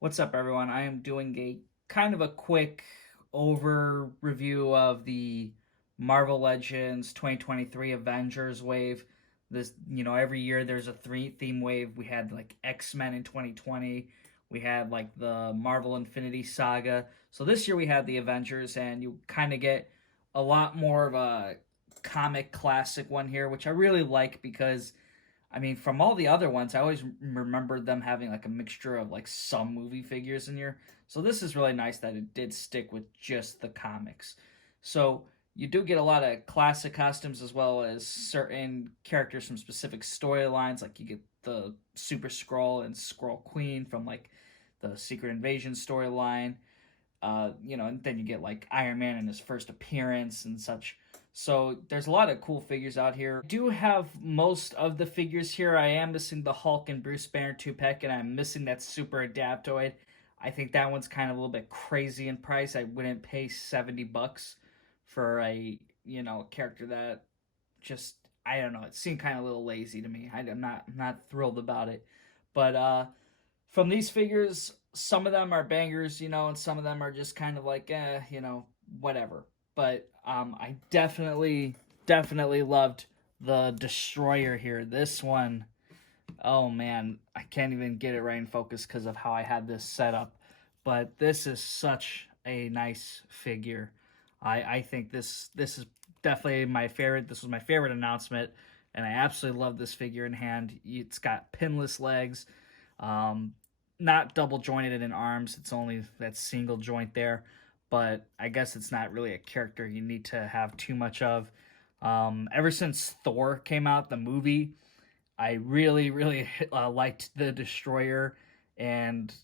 What's up, everyone? I am doing a kind of a quick over review of the Marvel Legends 2023 Avengers wave. Every year there's a three theme wave. We had like X-Men in 2020. We had like the Marvel Infinity Saga. So this year we had the Avengers, and you kind of get a lot more of a comic classic one here, which I really like because from all the other ones, I always remembered them having like a mixture of like some movie figures in here. So this is really nice that it did stick with just the comics. So you do get a lot of classic costumes as well as certain characters from specific storylines. Like you get the Super Skrull and Skrull Queen from like the Secret Invasion storyline. And then you get like Iron Man in his first appearance and such. So there's a lot of cool figures out here. I do have most of the figures here. I am missing the Hulk and Bruce Banner 2-pack, and I'm missing that Super Adaptoid. I think that one's kind of a little bit crazy in price. I wouldn't pay $70 for a character that just, I don't know, it seemed kind of a little lazy to me. I'm not thrilled about it. But from these figures, some of them are bangers, and some of them are just kind of like, whatever. But I definitely loved the Destroyer here. This one, oh man, I can't even get it right in focus because of how I had this set up. But this is such a nice figure. I think this is definitely my favorite. This was my favorite announcement, and I absolutely love this figure in hand. It's got pinless legs, um, not double jointed in arms. It's only that single joint there, but I guess it's not really a character you need to have too much of. Ever since Thor came out, the movie, I really liked the Destroyer, and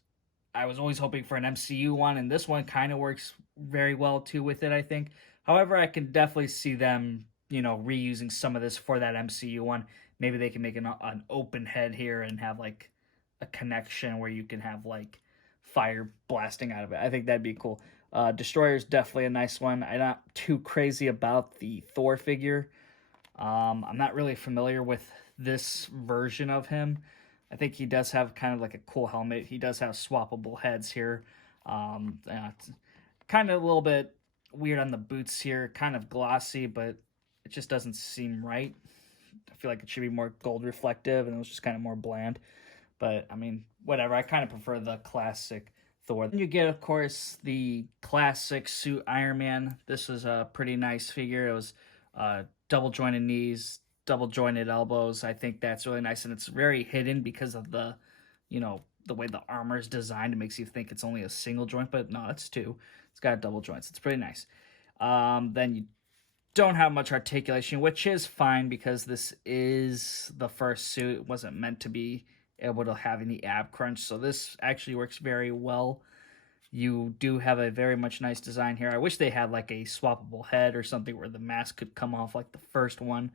I was always hoping for an MCU one, and this one kind of works very well too with it, I think. However, I can definitely see them, reusing some of this for that MCU one. Maybe they can make an open head here and have like a connection where you can have like fire blasting out of it. I think that'd be cool. Destroyer is definitely a nice one. I'm not too crazy about the Thor figure. I'm not really familiar with this version of him. I think he does have kind of like a cool helmet. He does have swappable heads here. It's kind of a little bit weird on the boots here, kind of glossy, but it just doesn't seem right. I feel like it should be more gold reflective, and it was just kind of more bland. But whatever. I kind of prefer the classic Thor. Then you get, of course, the classic suit Iron Man. This is a pretty nice figure. It was double jointed knees, double jointed elbows. I think that's really nice, and it's very hidden because of the way the armor is designed. It makes you think it's only a single joint, but no, it's two. It's got double joints. It's pretty nice. Then you don't have much articulation, which is fine because this is the first suit. It wasn't meant to be able to have any ab crunch, so this actually works very well. You do have a very much nice design here. I wish they had like a swappable head or something where the mask could come off like the first one,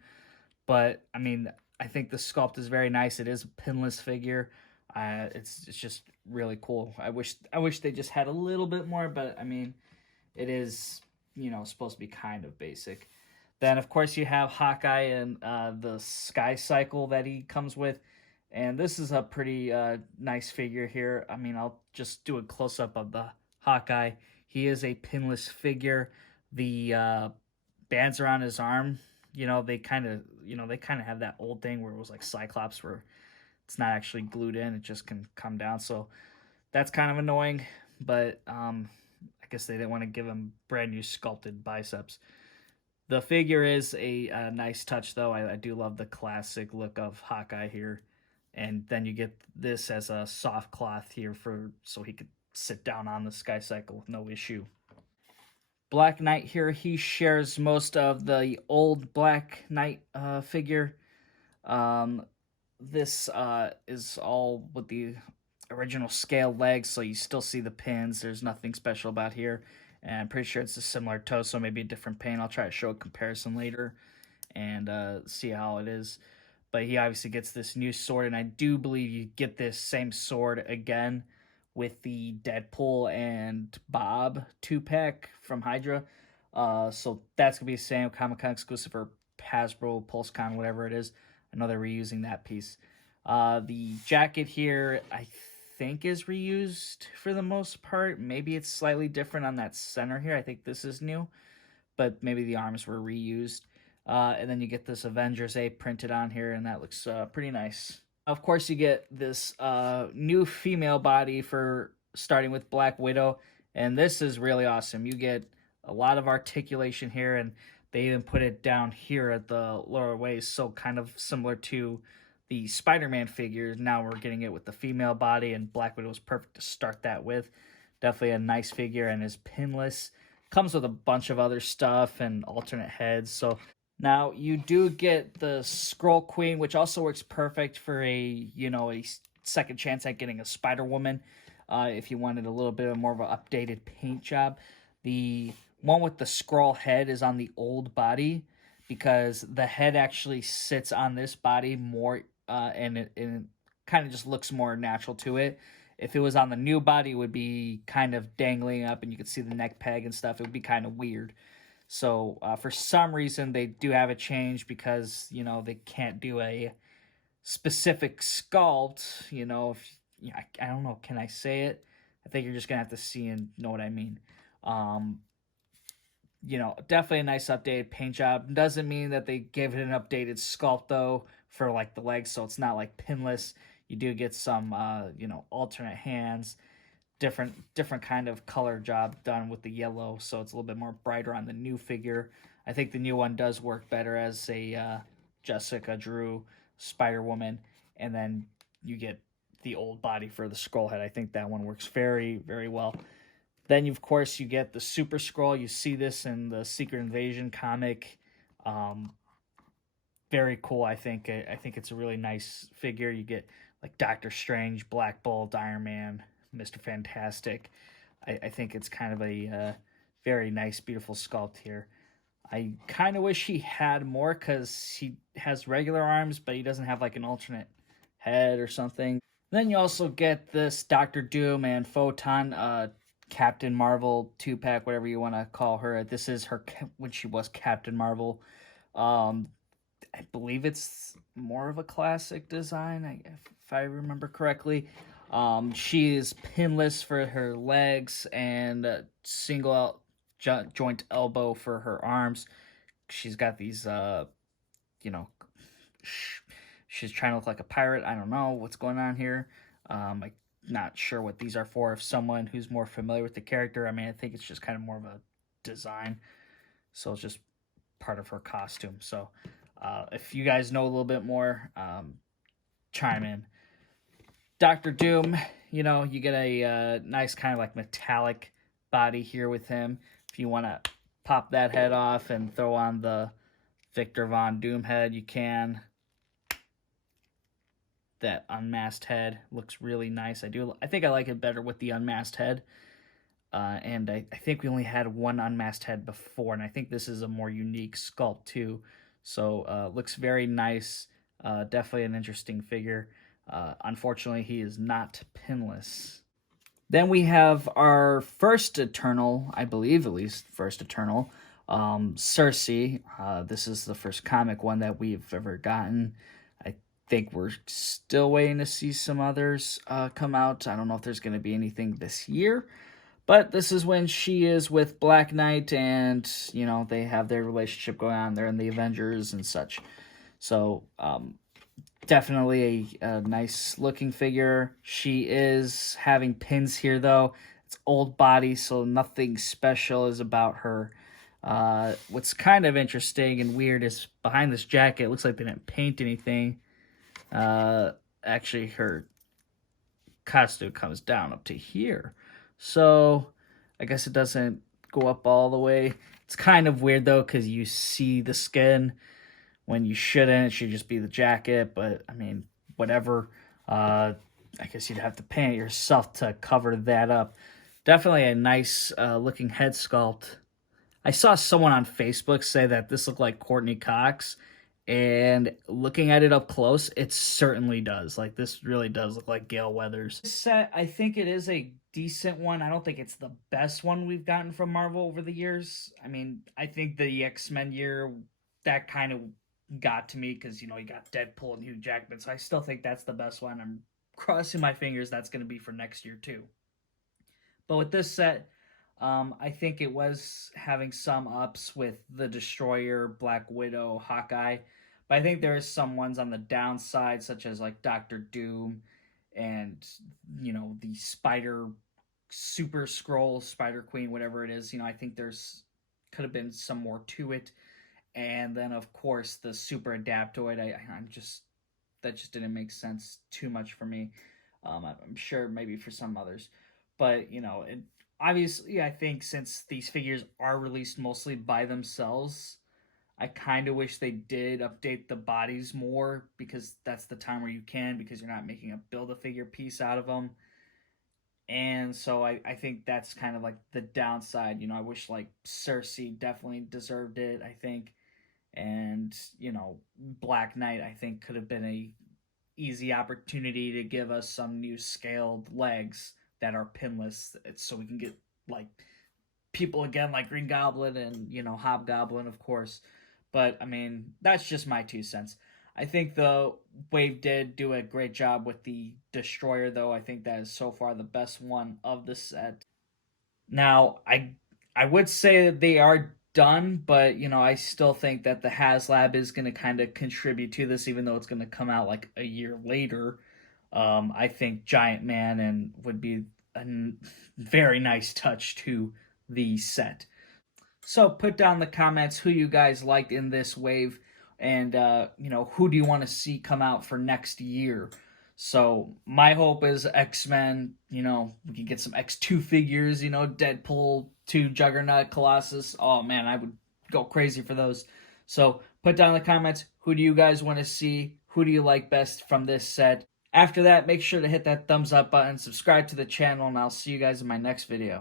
but I think the sculpt is very nice. It is a pinless figure. It's just really cool. I wish they just had a little bit more, but it is supposed to be kind of basic. Then of course you have Hawkeye and the Sky Cycle that he comes with, and this is a pretty nice figure here. I'll just do a close up of the Hawkeye. He is a pinless figure. The bands around his arm, they kind of have that old thing where it was like Cyclops, where it's not actually glued in; it just can come down. So that's kind of annoying. But I guess they didn't want to give him brand new sculpted biceps. The figure is a nice touch, though. I do love the classic look of Hawkeye here, and then you get this as a soft cloth here so he could sit down on the Sky Cycle with no issue. Black Knight here, he shares most of the old Black Knight figure. Um, this is all with the original scale legs, so you still see the pins. There's nothing special about here. And I'm pretty sure it's a similar torso, maybe a different paint. I'll try to show a comparison later and see how it is. But he obviously gets this new sword, and I do believe you get this same sword again with the Deadpool and Bob 2-pack from Hydra. So that's going to be the same Comic-Con exclusive for Hasbro, PulseCon, whatever it is. I know they're reusing that piece. The jacket here, I think is reused for the most part. Maybe it's slightly different on that center here. I think this is new, but maybe the arms were reused. And then you get this Avengers A printed on here, and that looks pretty nice. Of course, you get this new female body for starting with Black Widow, and this is really awesome. You get a lot of articulation here, and they even put it down here at the lower waist, so kind of similar to the Spider-Man figures. Now we're getting it with the female body, and Black Widow is perfect to start that with. Definitely a nice figure, and is pinless. Comes with a bunch of other stuff and alternate heads, so now you do get the Scroll Queen, which also works perfect for a second chance at getting a Spider Woman. If you wanted a little bit more of an updated paint job, the one with the scroll head is on the old body because the head actually sits on this body more, and it kind of just looks more natural to it. If it was on the new body, it would be kind of dangling up, and you could see the neck peg and stuff. It would be kind of weird. So for some reason, they do have a change because they can't do a specific sculpt. I don't know. Can I say it? I think you're just gonna have to see and know what I mean. Um, Definitely a nice updated paint job. Doesn't mean that they give it an updated sculpt though for like the legs, so it's not like pinless. You do get some alternate hands, different kind of color job done with the yellow, so it's a little bit more brighter on the new figure. I think the new one does work better as a Jessica Drew Spider Woman, and then you get the old body for the scroll head. I think that one works very very well. Then of course you get the Super Scroll. You see this in the Secret Invasion comic. Um, Very cool. I think it's a really nice figure. You get like Doctor Strange, Black Bolt, Iron Man, Mr. Fantastic. I think it's kind of a very nice, beautiful sculpt here. I kind of wish he had more because he has regular arms, but he doesn't have like an alternate head or something. Then you also get this Doctor Doom and Photon, Captain Marvel 2-pack, whatever you want to call her. This is her when she was Captain Marvel. Um, I believe it's more of a classic design, if I remember correctly. She is pinless for her legs and single out joint elbow for her arms. She's got these, you know, she's trying to look like a pirate. I don't know what's going on here. I'm not sure what these are for. If someone who's more familiar with the character, I mean, I think it's just kind of more of a design. So it's just part of her costume. So if you guys know a little bit more, chime in. Doctor Doom, you get a nice kind of like metallic body here with him. If you want to pop that head off and throw on the Victor Von Doom head, you can. That unmasked head looks really nice. I think I like it better with the unmasked head. And I think we only had one unmasked head before, and I think this is a more unique sculpt too. So looks very nice. Definitely an interesting figure. Unfortunately, he is not pinless. Then we have our first Eternal, I believe at least first Eternal, Cersei. This is the first comic one that we've ever gotten. I think we're still waiting to see some others come out. I don't know if there's going to be anything this year. But this is when she is with Black Knight and, they have their relationship going on. They're in the Avengers and such. So, definitely a nice looking figure. She is having pins here, though. It's old body, so nothing special is about her. What's kind of interesting and weird is behind this jacket, it looks like they didn't paint anything. Actually, her costume comes down up to here. So, I guess it doesn't go up all the way. It's kind of weird, though, because you see the skin when you shouldn't. It should just be the jacket, but, I mean, whatever. I guess you'd have to paint it yourself to cover that up. Definitely a nice looking head sculpt. I saw someone on Facebook say that this looked like Courtney Cox, and looking at it up close, it certainly does. Like, this really does look like Gale Weathers. This set, I think it is a decent one. I don't think it's the best one we've gotten from Marvel over the years. I mean, I think the X-Men year, that kind of got to me because, you got Deadpool and Hugh Jackman, so I still think that's the best one. I'm crossing my fingers that's going to be for next year too. But with this set, I think it was having some ups with the Destroyer, Black Widow, Hawkeye. But I think there is some ones on the downside, such as like Doctor Doom and, the Spider Super Scroll, Spider Queen, whatever it is. I think there's could have been some more to it. And then of course the Super Adaptoid. I'm just that just didn't make sense too much for me. I'm sure maybe for some others, but obviously, I think since these figures are released mostly by themselves, I kind of wish they did update the bodies more, because that's the time where you can, because you're not making a build a figure piece out of them. And so I think that's kind of like the downside. I wish like Cersei definitely deserved it, I think. And, Black Knight, I think, could have been a easy opportunity to give us some new scaled legs that are pinless, so we can get like people again like Green Goblin and Hobgoblin, of course. But I mean, that's just my 2 cents. I think the Wave did do a great job with the Destroyer, though. I think that is so far the best one of the set. Now, I would say that they are done, but I still think that the HasLab is going to kind of contribute to this, even though it's going to come out like a year later. I think Giant Man and would be a very nice touch to the set. So put down in the comments who you guys liked in this wave, and who do you want to see come out for next year. So my hope is X-Men. We can get some X2 figures. Deadpool 2, Juggernaut, Colossus. Oh man, I would go crazy for those. So put down in the comments who do you guys want to see. Who do you like best from this set? After that, make sure to hit that thumbs up button, subscribe to the channel, and I'll see you guys in my next video.